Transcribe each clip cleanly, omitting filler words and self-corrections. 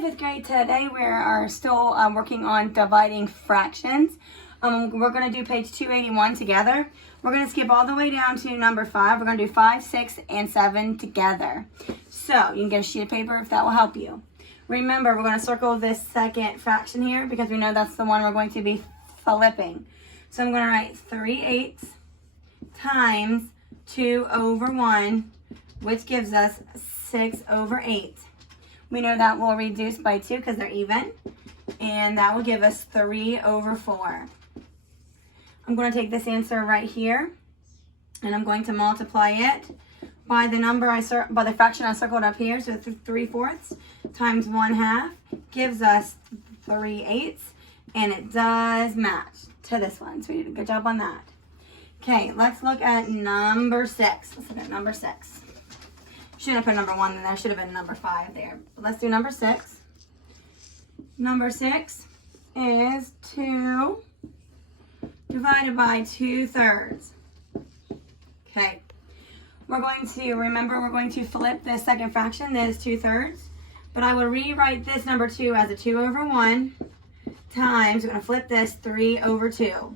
Fifth grade. Today we are still working on dividing fractions. We're going to do page 281 together. We're going to skip all the way down to number 5. We're going to do 5, 6, and 7 together. So you can get a sheet of paper if that will help you. Remember, we're going to circle this second fraction here because we know that's the one we're going to be flipping. So I'm going to write 3/8 times 2 over 1, which gives us 6 over 8. We know that will reduce by 2 because they're even, and that will give us 3 over 4. I'm going to take this answer right here, and I'm going to multiply it by the number by the fraction I circled up here. So 3/4 times 1/2 gives us 3/8, and it does match to this one. So we did a good job on that. Okay, let's look at number 6. Let's look at number 6. Shouldn't have put number 1 in there. Should have been number 5 there. But let's do number 6. Number 6 is 2 divided by 2/3. Okay. We're going to flip this second fraction. That is 2/3. But I will rewrite this number 2 as a 2 over 1 times, we're going to flip this, 3 over 2.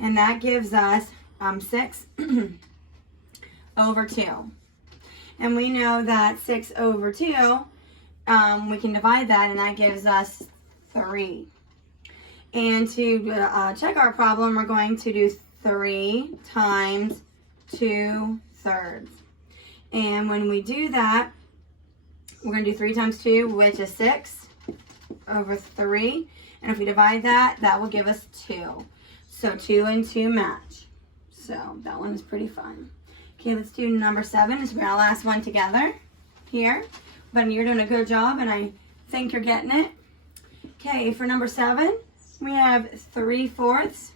And that gives us 6 over 2. And we know that 6 over 2, we can divide that, and that gives us 3. And to check our problem, we're going to do 3 times 2/3. And when we do that, we're going to do 3 times 2, which is 6 over 3. And if we divide that, that will give us 2. So 2 and 2 match. So that one is pretty fun. Okay, let's do number 7. This will be our last one together here. But you're doing a good job, and I think you're getting it. Okay, for number 7, we have 3/4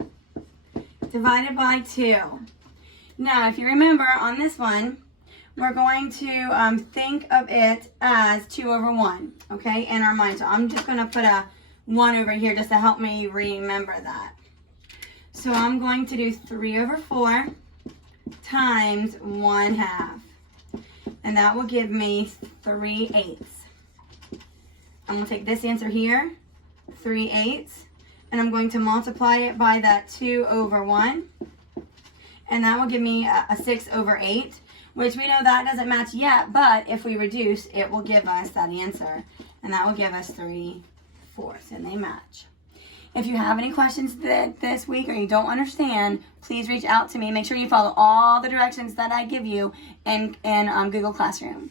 divided by 2. Now, if you remember on this one, we're going to think of it as 2 over 1, okay, in our mind. So I'm just going to put a 1 over here just to help me remember that. So I'm going to do 3 over 4 times 1/2. And that will give me 3/8. I'm going to take this answer here, 3/8, and I'm going to multiply it by that 2 over 1. And that will give me a 6 over 8, which we know that doesn't match yet, but if we reduce, it will give us that answer. And that will give us 3/4, and they match. If you have any questions this week or you don't understand, please reach out to me. Make sure you follow all the directions that I give you in Google Classroom.